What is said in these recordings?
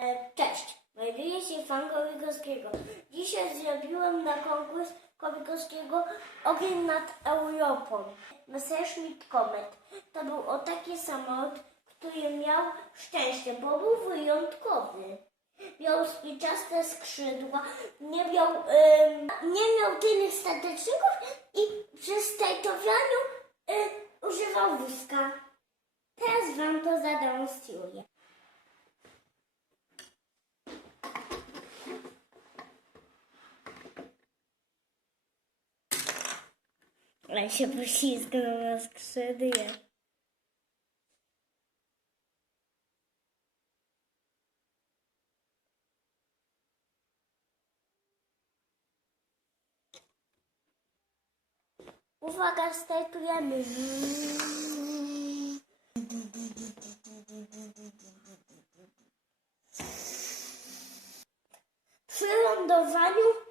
E, Cześć, melduję się fan Kowikowskiego. Dzisiaj zrobiłem na konkurs Kowikowskiego ogień nad Europą. Messerschmitt Comet. To był o taki samolot, który miał szczęście, bo był wyjątkowy. Miał spiczaste skrzydła, nie miał, em, nie miał tylnych stateczników i przy stajtowaniu y, używał wózka. Teraz wam to zademonstruję. Ale się poślizgnął na skrzydle. Uwaga, startujemy. Przy lądowaniu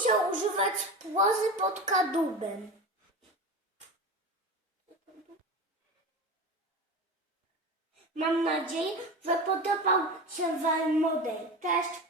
musiał używać płozy pod kadłubem. Mam nadzieję, że podobał się Wam model. Cześć!